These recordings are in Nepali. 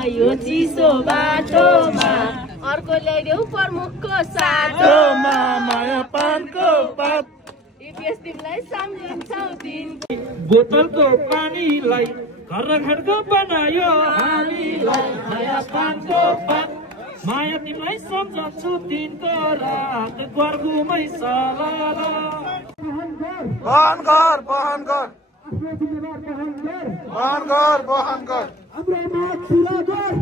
यो चिसो बाटोमा अर्को ल्याइदेऊ प्रमुखको साटोमा माया पानको पात इपिएस तिमीलाई सम्झिन्छौ दिनको बोतलको पानीलाई घर घरको बनायो हामीलाई माया पानको पात माया तिमीलाई सम्झन्छु दिनको रात गर्गुमै सलाला बहन गर हाम्रो माग पुरा गर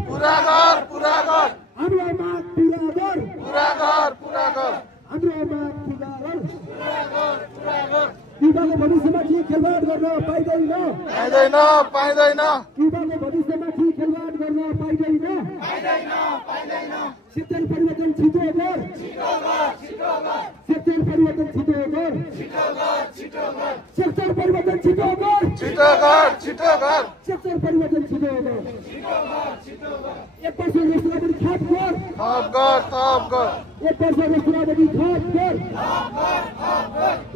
पुरा गर हाम्रो माग पुरा गर पुरा गर हाम्रो माग पुरा गर युवाको भविष्यमा के खेलवाड गर्न पाइँदैन युवाको भविष्यमा के खेलवाड गर्न पाइँदैन शिक्षण परिवर्तन छिटो गर शिक्षण परिवर्तन छिटो गर शिक्षण परिवर्तन छिटो गर छिटो गर शिक्षण परिवर्तन छिटो गर 1 वर्ष रेस्टुराँट थप गर 1 वर्ष रेस्टुराँट थप गर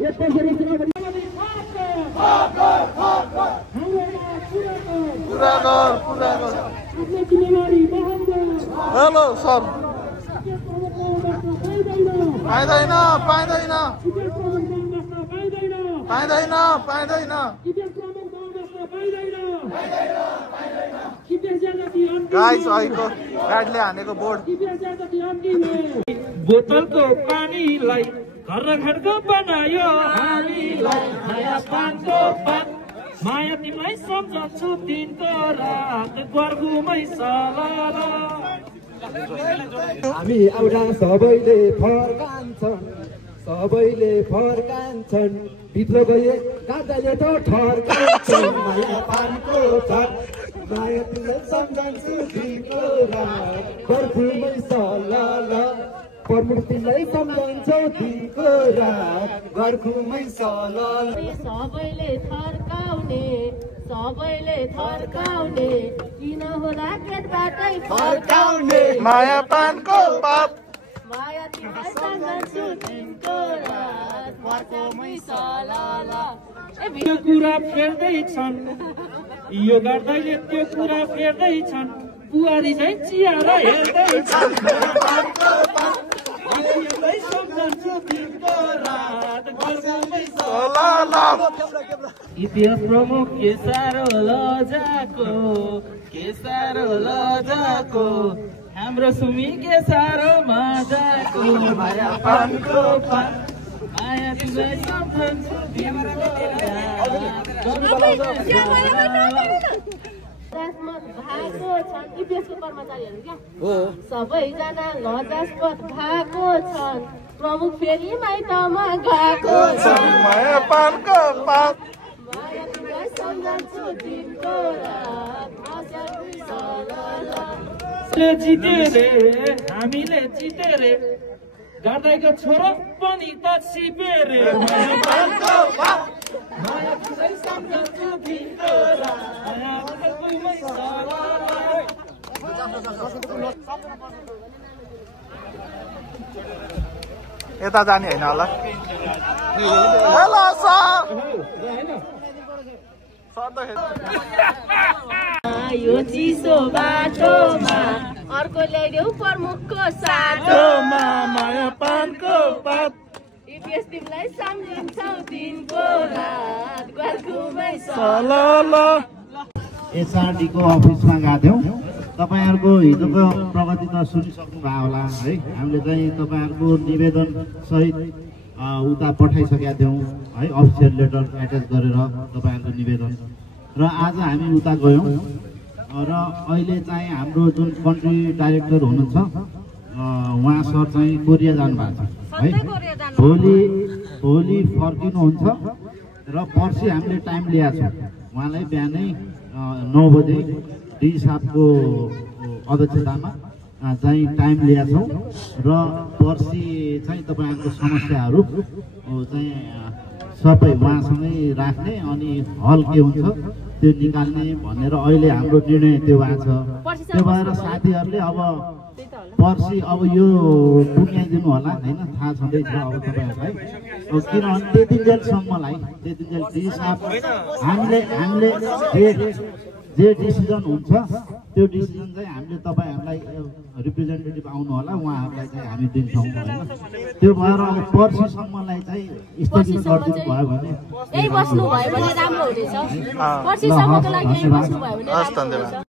1 वर्ष रेस्टुराँट पुरा गर आफ्नो जिम्मेवारी वहन गर हेलो सर पाइँदैन गाइस अहिलेको गाडीले हानेको बोर्ड बोतलको पानीलाई घर घरको बनायो हामीलाई माया पानको पात माया तिमीलाई सम्झन्छु दिनको रात गर्गुमै सलाला हामी आउँदा सबैले फर्कान्छन् भित्र गए दादाले त ठर्कान्छन् माया पानको पात माया तिमीलाई सम्झन्छु दिनको रात गर्गुमै सलाला प्रमुखलाई सम्झन्छौ दिनको रात गर्गुमै सलाला सबैले थर्काउने किन होला गेटबाटै फर्काउने माया पानको पात माया तिमीलाई सम्झन्छु दिनको रात गर्गुमै सलाला यो कुरा फेर्दैछन् यो गर्दैले त्यो कुरा फेर्दैछन् बुहारी चाहिँ चियाएर हेर्दैछन् इतिहास प्रमुख के साह्रो लजाको हाम्रो सुमी के साह्रो मजाको माया पानको पात माया तिमीलाई सम्झन्छु दिनको भएको छन् इपिएसको कर्मचारीहरू क्या सबैजना लजास्पद भएको छन् प्रमुख फेरि माइतमा गएको छन् माया पानको पात माया तिमीलाई सम्झन्छु दिनको रात जिते रे हामीले जिते रे गर्दैको छोरो पनि त सिपे रे माया पानको पात माया तिमीलाई सम्झन्छु दिनको रात गर्गुमै सलाला यता जाने होइन होला हेलो सर यो चिसो बाटोमा अर्को ल्याइदेऊ प्रमुखको साटोमा माया पानको पात इपिएस तिमीलाई सम्झिन्छौ दिनको रात गर्गुमै सलाला एचआरडी को अफिसमा गएको थियौँ। तपाईहरुको हिजोको प्रगति त सुनिसक्नु भयो होला है। हामीले चाहिँ तपाईहरुको निवेदन सहित उता पठाइसकेका थियौँ है, अफिसियल लेटर एट्याच गरेर तपाईहरुको निवेदन। र आज हामी उता गयौँ र अहिले चाहिँ हाम्रो जुन कन्ट्री डाइरेक्टर हुनुहुन्छ उहाँ सर चाहिँ कोरिया जानु भएको छ है। भोलि फर्किनुहुन्छ र पर्सि हामीले टाइम लिएको छौँ उहाँलाई बिहानै 9 बजे डी साहबको अध्यक्षतामा चाहिँ टाइम लिएका छौँ र पर्सि चाहिँ तपाईहरुको समस्याहरू चाहिँ सबै उहाँसँगै राख्ने अनि हल के हुन्छ त्यो निकाल्ने भनेर अहिले हाम्रो निर्णय त्यो भएको छ। त्यो भएर साथीहरूले अब पर्सि अब यो पुग्याइदिनु होला हैन, थाहा छँदैछ अब तपाईहरुलाई। किनभने त्यतिन्जेलसम्मलाई त्यतिन्जेल डी साहब हामीले जे डिसिजन हुन्छ त्यो डिसिजन चाहिँ हामीले तपाईहरुलाई रिप्रेजेन्टेटिभ आउनु होला उहाँहरुलाई चाहिँ हामी दिन्छौँ हैन त्यो भएर अब पर्सिसम्मलाई चाहिँ स्थगित गरिदिनु भयो भने यही बस्नु भयो भने राम्रो हुनेछ पर्सिसम्मको लागि यही बस्नु भयो भने राम्रो हुनेछ